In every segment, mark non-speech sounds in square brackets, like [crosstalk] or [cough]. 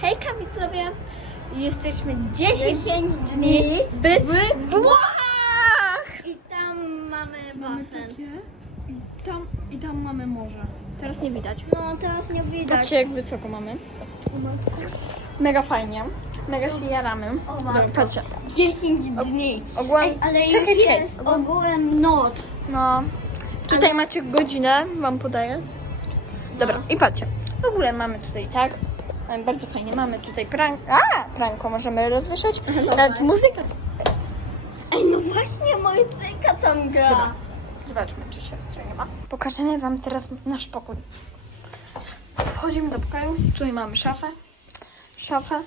Hejka widzowie! Jesteśmy 10, 10 dni dni w Włochach! I tam mamy basen. I tam, I tam mamy morze. Teraz nie widać. No teraz nie widać. Patrzcie jak wysoko mamy. Mega fajnie. Mega się jaramy. O Dobra, patrzcie. 10 dni. Ogółem... Ej, ale już czekaj, czekaj. jest ogółem noc. No. Tutaj macie godzinę, wam podaję. Dobra, i patrzcie. W ogóle mamy tutaj, tak? Bardzo fajnie. Mamy tutaj prank. A, pranko możemy rozwieszać. Nawet muzyka. Ej, no właśnie muzyka tam gra. Dobra. Zobaczmy, czy siostry nie ma. Pokażemy wam teraz nasz pokój. Wchodzimy do pokoju. Tutaj mamy szafę. Szafę.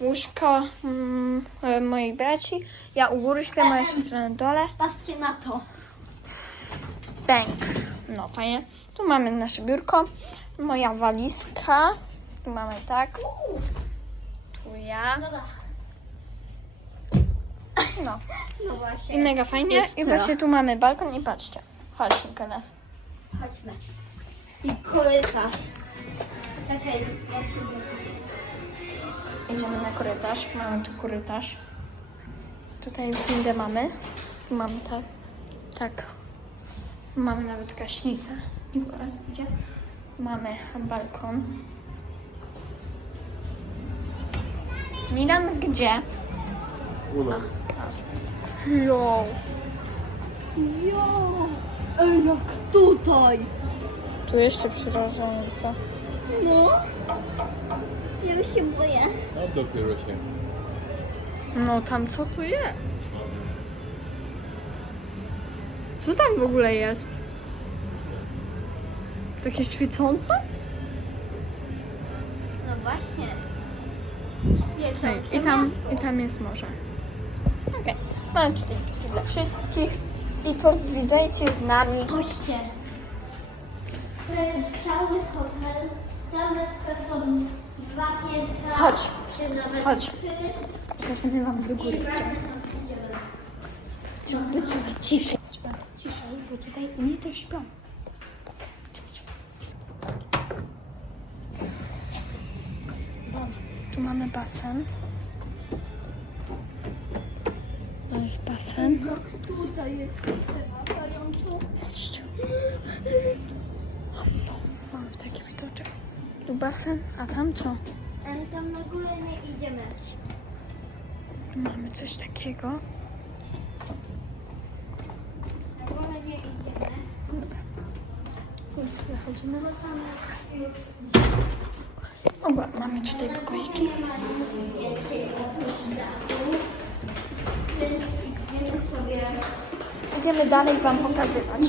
Łóżko mm, e, mojej braci. Ja u góry śpię, moja siostra na dole. Patrzcie na to. Bęk. No fajnie. Tu mamy nasze biurko. Moja walizka. Tu mamy tak. Tu ja. No. No właśnie. I mega fajnie. Jest I właśnie tu mamy balkon i patrzcie. Chodź Nikolas. Chodźmy. I korytarz. Czekaj, ja tu Idziemy na korytarz. Mamy tu korytarz. Tutaj windę mamy. Mamy tak. Tak. Mamy nawet gaśnicę. Nikolas idzie. Mamy balkon. Milan gdzie? U nas. Jo. Jo! Ej, jak tutaj! Tu jeszcze przerażająco. No. Ja już się boję. A dopiero się. No tam co tu jest? Co tam w ogóle jest? Takie świecące? No właśnie. Świecące I tam, i tam jest morze. Okej, mamy tutaj taki dla wszystkich. I pozwiedzajcie z nami. Chodźcie. To jest cały hotel. Tam jest, są dwa piętra. Chodź. Czy nawet Chodź. trzy. Pokażemy wam do góry. I góry. Ciszej. Ciszej, bo tutaj oni też śpią. Mamy basen. To jest basen. Tutaj jest no, Mamy taki widoczek. Tu basen, a tam co? Ale tam na górę nie idziemy. Tu mamy coś takiego. Na górę nie idziemy. Dobra. Więc wychodzimy. Dobra, mamy tutaj pokoiki. Idziemy dalej wam pokazywać.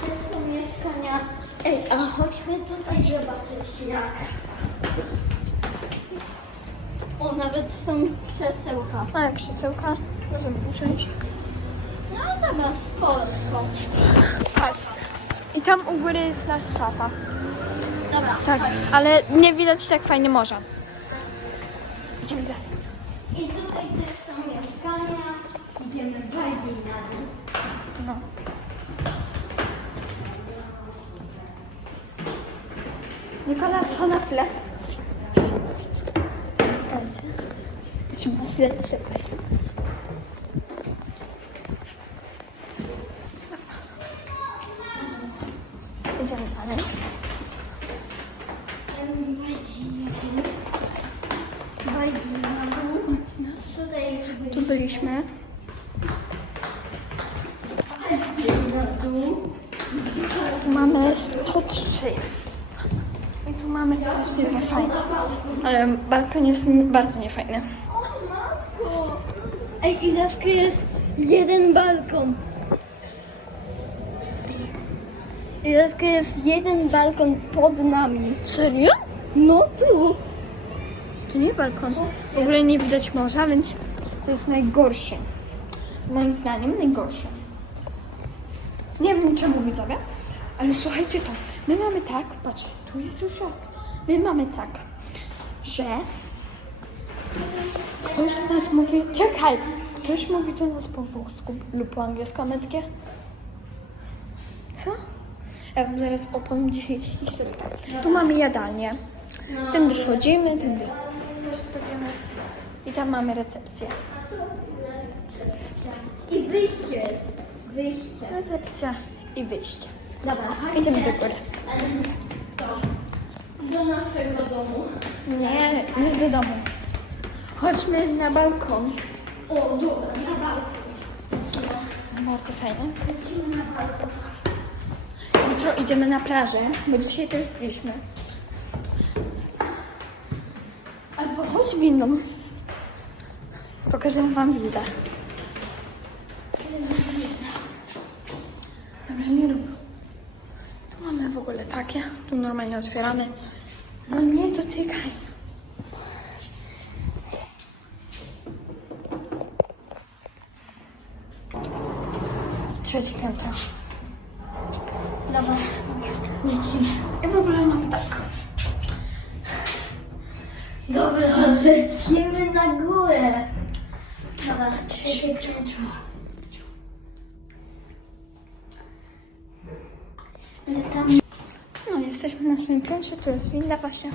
To są mieszkania. Ej, a chodźmy tutaj zobaczyć jak. O, nawet są krzesełka. A krzesełka, możemy usiąść. No dobra, spoko. Patrzcie. I tam u góry jest nasz szata. Dobra. Tak, ale nie widać tak fajnie morza. Idziemy dalej. I tutaj też są mieszkania. Idziemy bardziej na dół. No. Na chwilę. Czekajcie. Musimy chwilę czekać. Idziemy dalej. Bardziej na dół. Tutaj Tu byliśmy. mamy 103. I tu mamy też nie za fajne. Ale balkon jest bardzo niefajny. Ej, i jest jeden balkon. I wsi jest jeden balkon pod nami. Serio? No tu. To nie balkon. W ogóle nie widać morza, więc to jest najgorsze. Moim zdaniem najgorsze. Nie wiem czemu widzowie, ale słuchajcie to. My mamy tak, patrz, tu jest już raz. My mamy tak, że ktoś do nas mówi, czekaj, Ktoś mówi do nas po włosku lub po angielsku, Ametkie? Co? Ja wam zaraz opowiem dzisiejszy historię. Tu mamy jadalnię. Tędy wchodzimy, tędy. I tam mamy recepcję. I wyjście. Wyjście. Recepcja i wyjście. Dobra, Idziemy do góry. do naszego domu. Nie, nie do domu. Chodźmy na balkon. O, dobra, na balkon. Bardzo fajnie. Jutro idziemy na plażę, bo dzisiaj też byliśmy. Albo chodź w inną. Pokażę wam windę. Dobra, nie rób. Tu mamy w ogóle takie. Tu normalnie otwieramy. No nie dotykaj. Trzecie piętro. Dobra. I w ogóle mam tak. Dobra, lecimy na górę. Dobra. Ale tam No, jesteśmy na swoim piętrze, tu jest winda właśnie.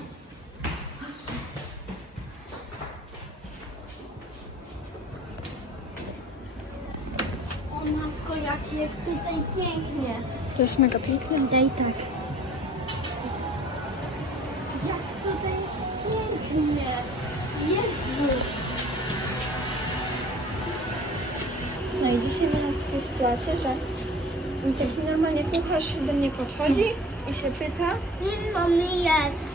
O matko, jak jest tutaj pięknie. To jest mega piękne. Daj tak. Jak tutaj jest pięknie. Jezu. No i dzisiaj mamy taką sytuację, że taki normalnie kucharz do mnie podchodzi i się pyta, Nie mamy jest.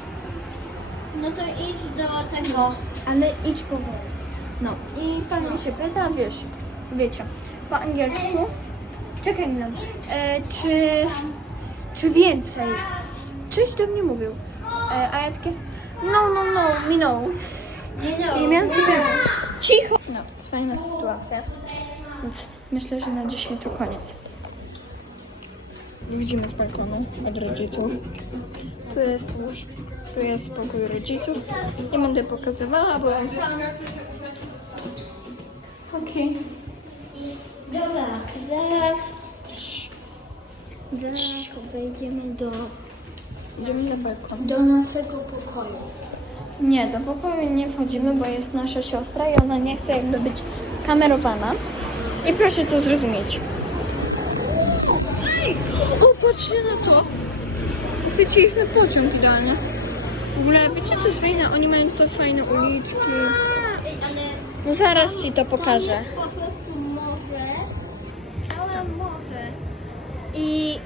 No to idź do tego. ale idź powoli. No i pan mnie się pyta, wiesz, wiecie, po angielsku, czekaj mi e, czy, czy więcej? Coś do mnie mówił. E, a ja takie, no, no, no, mi no. Nie no. I miałam ciebie cicho. No, jest fajna sytuacja. Więc myślę, że na dzisiaj to koniec. Widzimy z balkonu od rodziców. Tu jest łóż, tu jest pokój rodziców. Nie będę pokazywała, bo... Okej. Dobra, zaraz. Zaraz wejdziemy do, Idziemy na balkon. do naszego pokoju. Nie, do pokoju nie wchodzimy, bo jest nasza siostra i ona nie chce jakby być kamerowana. I proszę to zrozumieć. O, patrzcie na to. Chwyciliśmy pociąg idealnie. W ogóle, wiecie co jest fajne? Oni mają to fajne uliczki. Ej, No zaraz ci to pokażę. I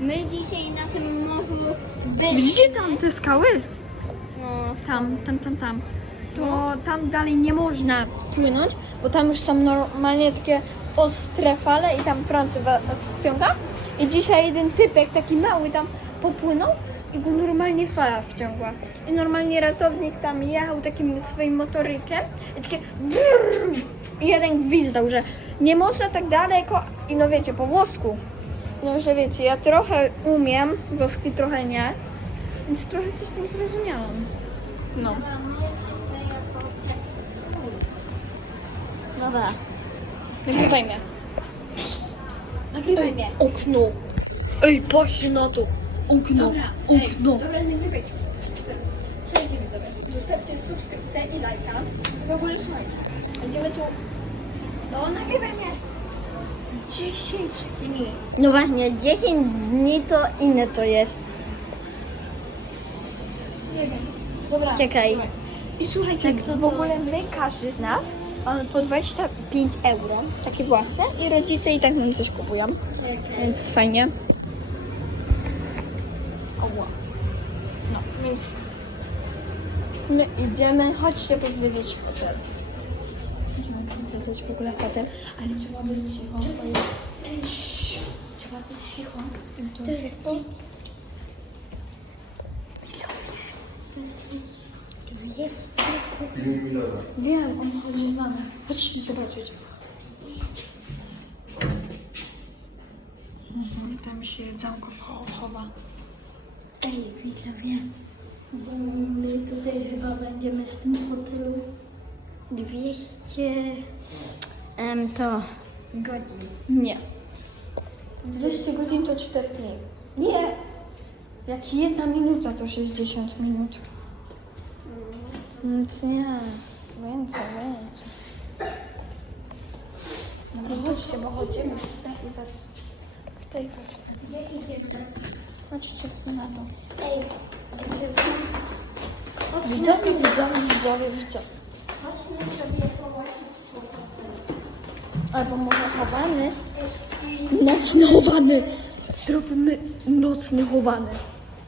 my dzisiaj na tym morzu byliśmy. Widzicie tam te skały? No, Tam, tam, tam, tam. To tam dalej nie można płynąć, bo tam już są normalnie takie ostre fale i tam prąd was wciąga. I dzisiaj jeden typek, taki mały, tam popłynął i go normalnie fala wciągła. I normalnie ratownik tam jechał takim swoim motorykiem i takie i jeden gwizdał, że nie można tak daleko i no wiecie, po włosku. No, że wiecie, ja trochę umiem, włoski trochę nie, więc trochę coś tam zrozumiałam. No. Dobra. Nagrywaj mnie. Nagrywaj mnie. Okno. Ej, patrzcie na to. Okno. Okno. Dobra, nagrywajcie. Słuchajcie widzowie, zostawcie subskrypcję i lajka. W ogóle słuchajcie, będziemy tu... No, nagrywaj mnie. 10 dni. No właśnie, 10 dni to inne to jest. Nie wiem. Dobra. Czekaj. I słuchajcie, Tak, to w ogóle my, każdy z nas, mamy po 25 euro, takie własne i rodzice i tak nam coś kupują, więc fajnie. Więc my idziemy, chodźcie pozwiedzać hotel. Idziemy pozwiedzać w ogóle hotel, ale trzeba być cicho, bo jest... Trzeba być cicho. To jest wszystko- Jest. Wiem, on chodzi z nami. Chodźcie zobaczyć. Mhm, tam się jedzonko cho- chowa. Ej, widzowie. Bo my tutaj chyba będziemy z tym hotelu 200 Em, to Godzin. Nie. 200 godzin to 4 dni. Nie. Jak jedna minuta to 60 minut. Więc nie. Więcej, więcej. Dobra, chodźcie, bo chodzimy w tej wersji. W tej idziemy? Chodźcie z na dół. Ej, Widzowie, widzowie, widzowie, widzowie. Albo może chowany. Nocny chowany. Zrobimy nocny chowany.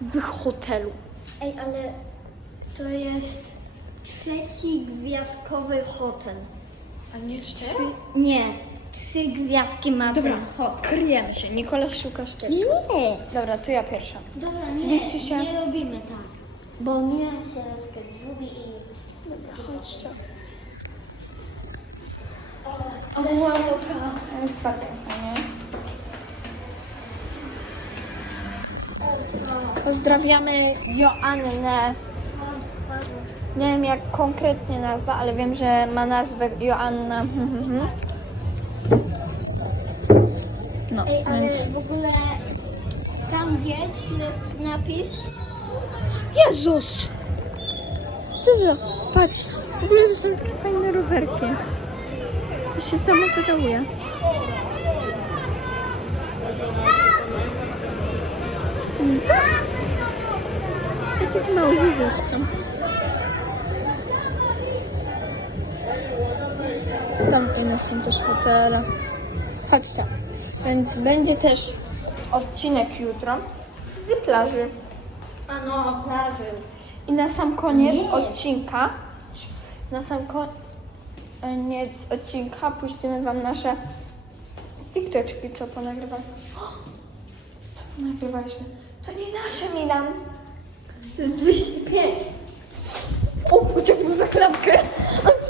W hotelu. Ej, ale to jest trzeci gwiazdkowy hotel. A nie cztery? Nie, trzy gwiazdki ma Dobra, hotel. kryjemy się. Nikolas szukasz też. Nie. Dobra, to ja pierwsza. Dobra, nie, się- nie robimy tak. Bo nie się zgubi i... Dobra, chodźcie. To jest bardzo fajnie. Pozdrawiamy Joannę. Nie wiem jak konkretnie nazwa, ale wiem, że ma nazwę Joanna. No, Ej, ale więc... w ogóle tam gdzieś jest napis Jezus! Dużo, patrz. W ogóle to są takie fajne rowerki. To się samo pedałuje. Takie małe dziewczynki. Tam inne są też hotele. Chodźcie. Więc będzie też odcinek jutro z plaży. A no, plaży. I na sam koniec Nie. odcinka, na sam koniec odcinka puścimy Wam nasze TikToczki, co ponagrywali. [gasps] Co ponagrywaliśmy? To nie nasze, Milan. To jest 205. O, pociągnął za klapkę.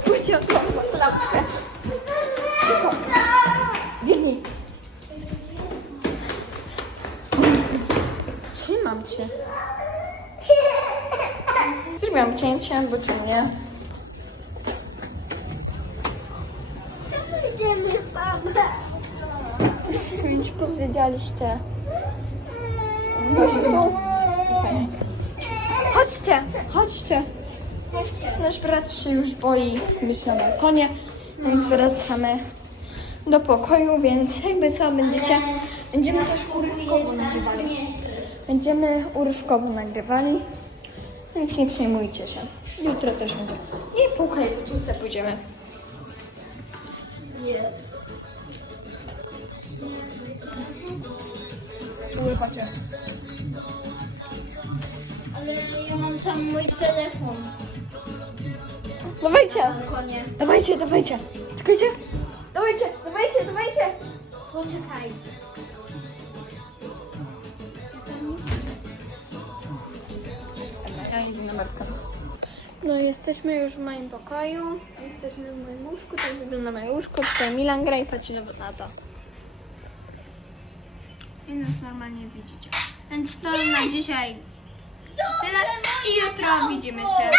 Pociągnął za klapkę. Trzymam Cię. Zrobiłam cięcie, bo czy nie? Co już powiedzieliście? Chodźcie, chodźcie. Nasz brat się już boi być na balkonie, więc wracamy do pokoju, więc jakby co będziecie, będziemy też urywkowo nagrywali. Będziemy urywkowo nagrywali, więc nie przejmujcie się. Jutro też będzie. Nie pukaj, bo tu sobie pójdziemy. Urywacie. Ale ja mam tam mój telefon. Dawajcie, Konie. dawajcie, dawajcie. Czekajcie. Dawajcie, dawajcie, dawajcie. Poczekaj. No jesteśmy już w moim pokoju. Jesteśmy w moim łóżku, tak wygląda moje łóżko. Tutaj Milan gra i nawet na to. I nas normalnie widzicie. Więc to na dzisiaj tyle i jutro widzimy się.